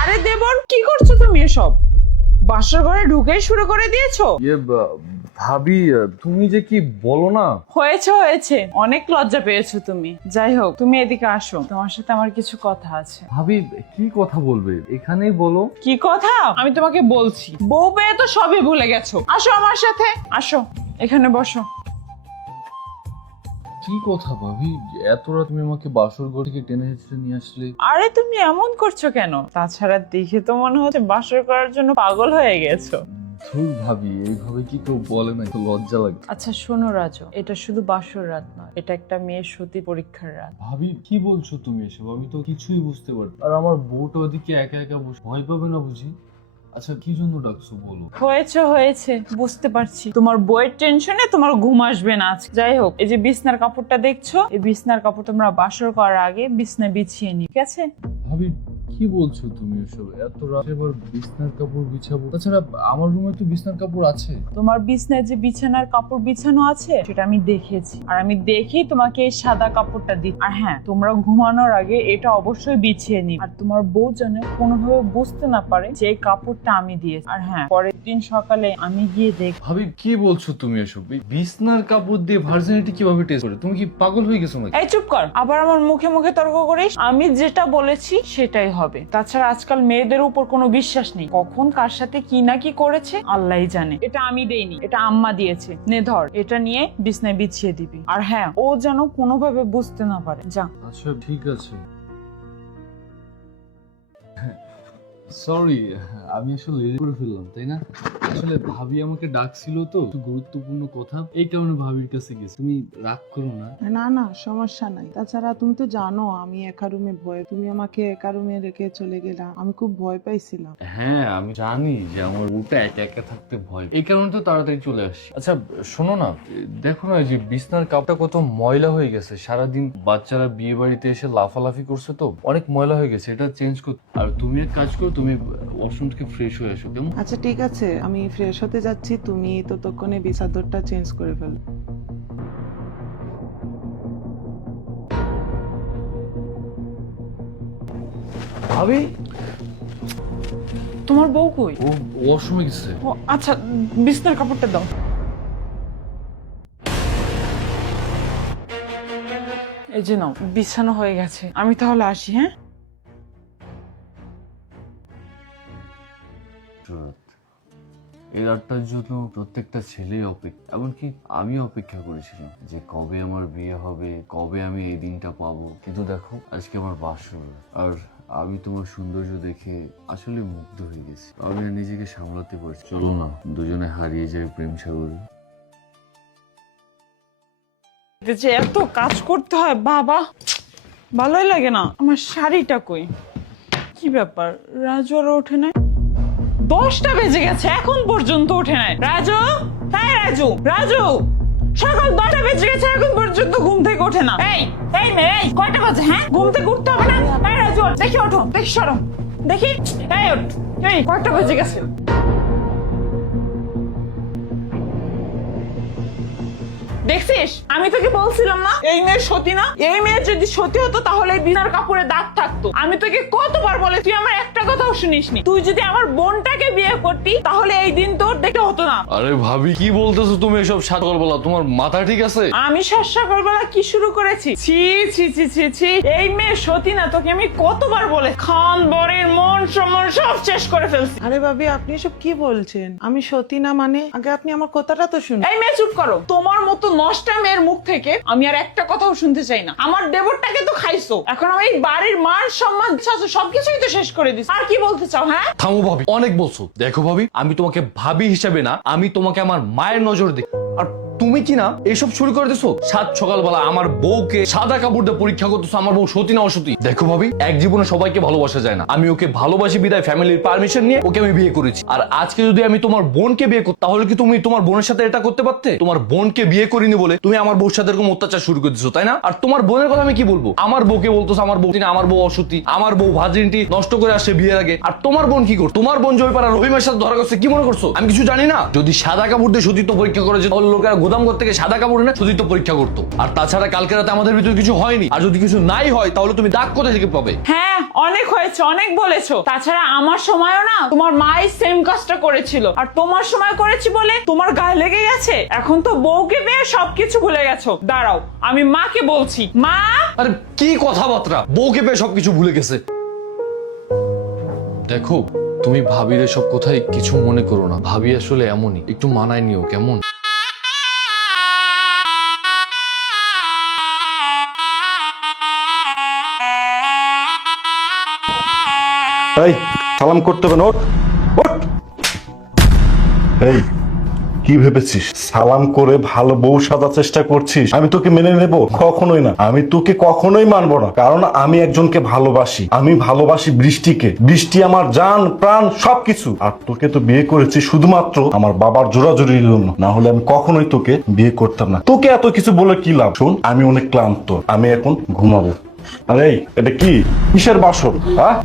আরে দেবর, কি করছো তুমি এসব? বাসর ঘরে ঢুকেই শুরু করে দিয়েছো? ভাবি, তুমি যে কি বলো না। হয়েছে, অনেক লজ্জা পেয়েছো তুমি। যাই হোক, তুমি এদিকে আসো, তোমার সাথে আমার কিছু কথা আছে। ভাবি, কি কথা বলবে? এখানেই বলো। কি কথা? আমি তোমাকে বলছি, বউ পেয়ে তো সবই ভুলে গেছো। আসো আমার সাথে, আসো, এখানে বসো। কি কথা ভাবি? এত রাত তুমি আমাকে বাসর ঘর থেকে টেনে হেঁচড়ে নিয়ে আসলে? আরে তুমি এমন করছো কেন? তাছাড়া দেখে তো মনে হচ্ছে বাসর করার জন্য পাগল হয়ে গেছো। ধুর ভাবি, এইভাবে কি কেউ বলে না? একটু লজ্জা লাগে। আচ্ছা শোনো রাজু, এটা শুধু বাসর রাত নয়, এটা একটা মেয়ের সতী পরীক্ষার রাত। ভাবি, কি বলছো তুমি এসব? আমি তো কিছুই বুঝতে পারছি। আর আমার বউটা ওদিকে একা একা বসে ভয় পাবে না বুঝি? আচ্ছা, কি জন্য ডাকছো বলো। হয়েছে বুঝতে পারছি, তোমার বইয়ের টেনশনে তোমার ঘুম আসবে না আজ। যাই হোক, এই যে বিছনার কাপড়টা দেখছো, এই বিছনার কাপড় তোমরা বাসর করার আগে বিছনা বিছিয়ে নি, ঠিক আছে? ভাবি, কি বলছো তুমি এসব? এত রাতে এবার বিছনার কাপড় বিছাবো? তাছাড়া আমার রুমে তো বিছনার কাপড় আছে। তোমার বিছনায় যে বিছানার কাপড় বিছানো আছে সেটা আমি দেখেছি, আর আমি দেখেই তোমাকে এই সাদা কাপড়টা দিই। আর হ্যাঁ, তোমরা ঘুমানোর আগে এটা অবশ্যই বিছিয়ে নি, আর তোমার বউ যেন কোনোভাবে বুঝতে না পারে যে এই কাপড়টা আমি দিয়েছি। আর হ্যাঁ, পরের দিন সকালে আমি গিয়ে দেখ। ভাবি, কি বলছো তুমি এসব? এই বিছনার কাপড় দিয়ে ভার্জিনিটি কিভাবে টেস্ট করে? তুমি কি পাগল হয়ে গেছো নাকি? এই চুপ কর, আবার আমার মুখে মুখে তর্ক করিস। আমি যেটা বলেছি সেটাই হবে। তাছাড়া আজকাল মেয়েদের উপর কোনো বিশ্বাস নেই, কখন কার সাথে কি না কি করেছে আল্লাহই জানে। এটা আমি দেইনি, এটা আম্মা দিয়েছে। নে ধর, এটা নিয়ে বিছনায় বিছিয়ে দিবি। আর হ্যাঁ, ও যেন কোনোভাবে বুঝতে না পারে। যা। আচ্ছা, ঠিক আছে। সরি, আমি আসলে লেট করে ফেললাম, তাই না? আসলে ভাবি আমাকে ডাকছিল তো, একটু গুরুত্বপূর্ণ কথা, এই কারণে ভাবির কাছে গেছি। তুমি রাগ করো না। না সমস্যা নাই। তাছাড়া তুমি তো জানো আমি একা রুমে ভয়, তুমি আমাকে একা রুমে রেখে চলে গেলা, আমি খুব ভয় পাইছিলাম। হ্যাঁ, আমি জানি যে আমার বউটা একা একা থাকতে ভয়, এই কারণে তো তাড়াতাড়ি চলে আসি। আচ্ছা শোনো না, দেখো না যে বিছনার কাপটা কত ময়লা হয়ে গেছে। সারাদিন বাচ্চারা বিয়ে বাড়িতে এসে লাফালাফি করছে, তো অনেক ময়লা হয়ে গেছে, এটা চেঞ্জ করতে। আর তুমি এক কাজ করো, তুমি ওয়াশরুম থেকে ফ্রেশ হয়ে আসো, কেমন? আচ্ছা ঠিক আছে, আমি ফ্রেশ হতে যাচ্ছি, তুমি ততক্ষণে বিছাদরটা চেঞ্জ করে ফেলো। ভাবি, তোমার বউ কই? ও ওয়াশরুমে গেছে। ও আচ্ছা, বিছনার কাপড়টা দাও। এই যে নাও, বিছানো হয়ে গেছে। আমি তাহলে আসি, হ্যাঁ? এই রাতটার জন্য প্রত্যেকটা ছেলেই অপেক্ষা, এমনকি আমি অপেক্ষা করেছিলাম যে কবে আমার বিয়ে হবে, কবে আমি এই দিনটা পাবো। কিন্তু দেখো, আজকে আমার বাসর, আর আমি তোমার সৌন্দর্য দেখে আসলে মুগ্ধ হয়ে গেছি। আমি আর নিজেকে সামলাতে পারছি। চলো না, দুজনে হারিয়ে যাই প্রেম সাগরে। যে এত কাজ করতে হয় বাবা, ভালোই লাগে না। আমার শাড়িটা কই? কি ব্যাপার, রাজু আর ওঠে নাই? 10টা বেজে গেছে, এখন পর্যন্ত ওঠে নাই। রাজু, হ্যাঁ রাজু, সকাল 10টা বেজে গেছে, এখন পর্যন্ত ঘুম থেকে ওঠে না। এই মেয়ে, এই কয়টা বাজে? হ্যাঁ, ঘুম থেকে উঠতে হবে না? এই রাজু, দেখি ওঠো, দেখি সরো, দেখি। এই ওঠ, এই কয়টা বেজে গেছে? দেখছিস, আমি তোকে বলছিলাম না এই মেয়ে সতী না? এই মেয়ে যদি সতী হতো তাহলে এই বিনার কাপড়ে দাগ থাকতো। আমি তোকে কতবার বলে, তুই আমার একটা কথাও শুনিসনি। তুই যদি আমার বোনটাকে বিয়ে করতি তাহলে এই দিন তোর দেখতে হতো না। আরে ভাবি, কি বলতেছো তুমি এসব? সকালবেলা তোমার মাথা ঠিক আছে? আমি সকালবেলা কি শুরু করেছি? ছি ছি ছি ছি ছি, এই মেয়ে সতী না, তোকে আমি কতবার বলে খান বরের মন সম্মান সব শেষ করে ফেলছি। আরে ভাবি, আপনি এসব কি বলছেন? আমি সত্যি না মানে? আগে আপনি আমার কথাটা তো শুনুন। এই মেয়ে চুপ করো, তোমার মতো নষ্টা মেয়ের মুখ থেকে আমি আর একটা কথাও শুনতে চাই না। আমার দেবরটাকে তো খাইছো, এখন আমি এই বাড়ির মান সম্মান সবকিছুই তো শেষ করে দিচ্ছি। আর কি বলতে চাও? হ্যাঁ থামো ভাবি, অনেক বলছো। দেখো ভাবি, আমি তোমাকে ভাবি হিসাবে না, আমি তোমাকে আমার মায়ের নজর দিই। আর তুমি কি না এসব শুরু করে দিছো? সাত সকালবেলা আমার বউকে সাদা কাপড় দিয়ে পরীক্ষা করতেছো, আমার বউ সতী না অসতী। দেখো ভাবি, এক জীবনে সবাইকে ভালোবাসা যায় না। আমি ওকে ভালোবাসি বিদায় ফ্যামিলির পারমিশন নিয়ে ওকে আমি বিয়ে করেছি। আর আজকে যদি আমি তোমার বোনকে বিয়ে করতাম, তাহলে কি তুমি তোমার বোনের সাথে এটা করতে পারতে? তোমার বোনকে বিয়ে করিনি বলে তুমি আমার বউর সাথে এরকম অত্যাচার শুরু করে দিছো, তাই না? আর তোমার বোনের কথা আমি কি বলবো? আমার বউকে বলতেছো আমার বউ না, আমার বউ অসতী, আমার বউ ভাজিনটি নষ্ট করে আসে বিয়ের আগে। আর তোমার বোন কি করতো? তোমার বোন জয়পাড়া রহিমের সাথে ধরা করছে, কি মনে করছো আমি কিছু জানি না? যদি সাদা কাপড় দিয়ে সতীত্ব পরীক্ষা করে যে তাহলে লোকেরা গুদাম ঘর থেকে সাদা কাপড় এনে সতীত্ব পরীক্ষা করতো। আর তাছাড়া কালকে রাতে আমাদের ভিতরে কিছু হয়নি, আর যদি কিছু নাই হয় তাহলে তুমি দাগ কোথা থেকে পাবে? হ্যাঁ অনেক হয়েছে, অনেক বলেছো। তাছাড়া আমার সময়ও না তোমার মাই সেম কাজটা করেছিল, আর তোমার সময় করেছি বলে তোমার গায়ে লেগে গেছে। এখন তো বউকে পেয়ে সবকিছু ভুলে গেছো। দাঁড়াও আমি মাকে বলছি। মা! আরে কি কথাবার্তা, বউকে পেয়ে সবকিছু ভুলে গেছে। দেখো তুমি ভাবির এসব কোথায় কিছু মনে করো না, ভাবি আসলে এমনই, একটু মানায় নিও কেমন? এই সালাম করতে হবে না, ওঠ ওঠ। এই কি ভেবেছিস সালাম করে ভালো বউ সাজার চেষ্টা করছিস? আমি তোকে মেনে নেব? কখনোই না, আমি তোকে কখনোই মানবো না। কারণ আমি একজনকে ভালোবাসি, আমি ভালোবাসি বৃষ্টিকে। বৃষ্টি আমার জান প্রাণ সবকিছু। আর তোকে তো বিয়ে করেছি শুধুমাত্র আমার বাবার জোরাজোরির জন্য, না হলে আমি কখনোই তোকে বিয়ে করতাম না। তোকে এত কিছু বলে কি লাভ? শোন, আমি অনেক ক্লান্ত, আমি এখন ঘুমাবো। আরে এটা কি কিসের বাসর?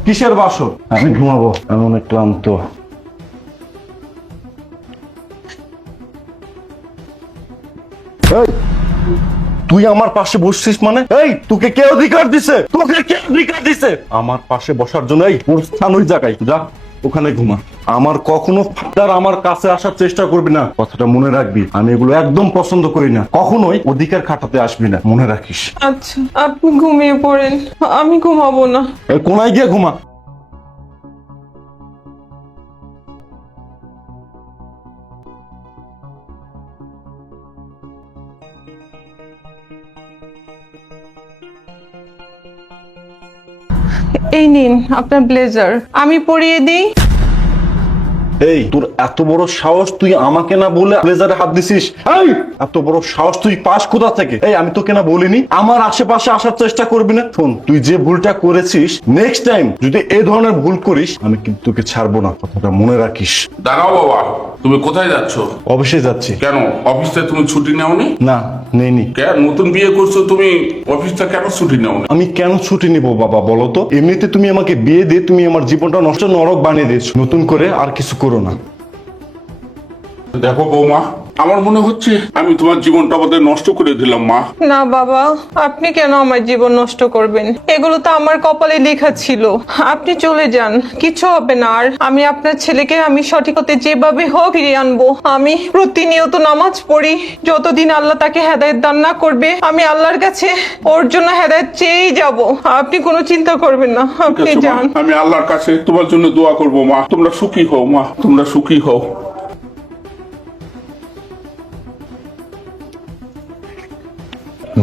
কিসের বাসর? আমি ঘুমাবো, আমি অনেক ক্লান্ত। এই, তুই আমার পাশে বসছিস মানে? এই তোকে কে অধিকার দিছে? তোকে কে অধিকার দিছে আমার পাশে বসার জন্য? এই তোর স্থান ওই জায়গায়, যা ওখানে ঘুমা। আমার কখনো ফাদার আমার কাছে আসার চেষ্টা করবি না, কথাটা মনে রাখবি। আমি এগুলো একদম পছন্দ করি না, কখনোই অধিকার খাটাতে আসবি না, মনে রাখিস। আচ্ছা আপনি ঘুমিয়ে পড়েন, আমি ঘুমাবো না। এই কোনায় গিয়ে ঘুমা। এই নিন আপনার ব্লেজার, আমি পরিয়ে দিই। এই তোর এত বড় সাহস, তুই আমাকে না বলে ব্লেজারে হাত দিছিস? এই এত বড় সাহস তুই পাস কোথা থেকে? এই আমি তোকে না বলিনি আমার আশেপাশে আসার চেষ্টা করবি না? শোন, তুই যে ভুলটা করেছিস, নেক্সট টাইম যদি এই ধরনের ভুল করিস আমি কিন্তু তোকে ছাড়বো না, কথাটা মনে রাখিস। দাঁড়াও বাবা, তুমি কোথায় যাচ্ছ? অফিসে যাচ্ছি। কেন অফিস থেকে তুমি ছুটি নাওনি? না, নেইনি। কেন নতুন বিয়ে করছো তুমি, অফিস থেকে কেন ছুটি নাওনি? আমি কেন ছুটি নিব বাবা বলো তো? এমনিতে তুমি আমাকে বিয়ে দিয়ে তুমি আমার জীবনটা নষ্ট নরক বানিয়ে দিয়েছো, নতুন করে আর কিছু করো না। দেখো বৌমা, আমার মনে হচ্ছে আমি তোমার জীবনটা আমাদের নষ্ট করে দিলাম মা। না বাবা, আপনি কেন আমার জীবন নষ্ট করবেন? এগুলো তো আমার কপালে লেখা ছিল। আপনি চলে যান, কিছু হবে না। আর আমি আপনার ছেলেকে আমি সঠিক হতে যেভাবে হোক ফিরিয়ে আনবো। আমি প্রতিনিয়ত নামাজ পড়ি, যতদিন আল্লাহ তাকে হেদায়েত দান না করবে আমি আল্লাহর কাছে ওর জন্য হেদায়েত চেয়েই যাব। আপনি কোনো চিন্তা করবেন না, আপনি ঠিক আছে, মা। যান। আমি আল্লাহর কাছে তোমার জন্য দোয়া করবো মা, তোমরা সুখী হও মা, তোমরা সুখী হও।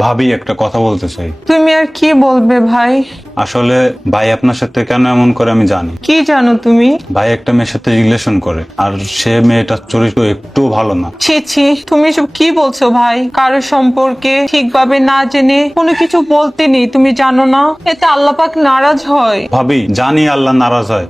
ভাবি একটা কথা বলতে চাই। তুমি আর কি বলবে ভাই? আসলে ভাই আপনার সাথে কেন এমন করে আমি জানি। কি জানো তুমি? ভাই একটা মেয়ের সাথে রিলেশন করে, আর সে মেয়েটার চরিত্র একটু ভালো না। ছি ছি, তুমি সব কি বলছো ভাই? কারো সম্পর্কে ঠিকভাবে না জেনে কোনো কিছু বলতে নেই, তুমি জানো না এতে আল্লাহ পাক নারাজ হয়। ভাবি জানি আল্লাহ নারাজ হয়,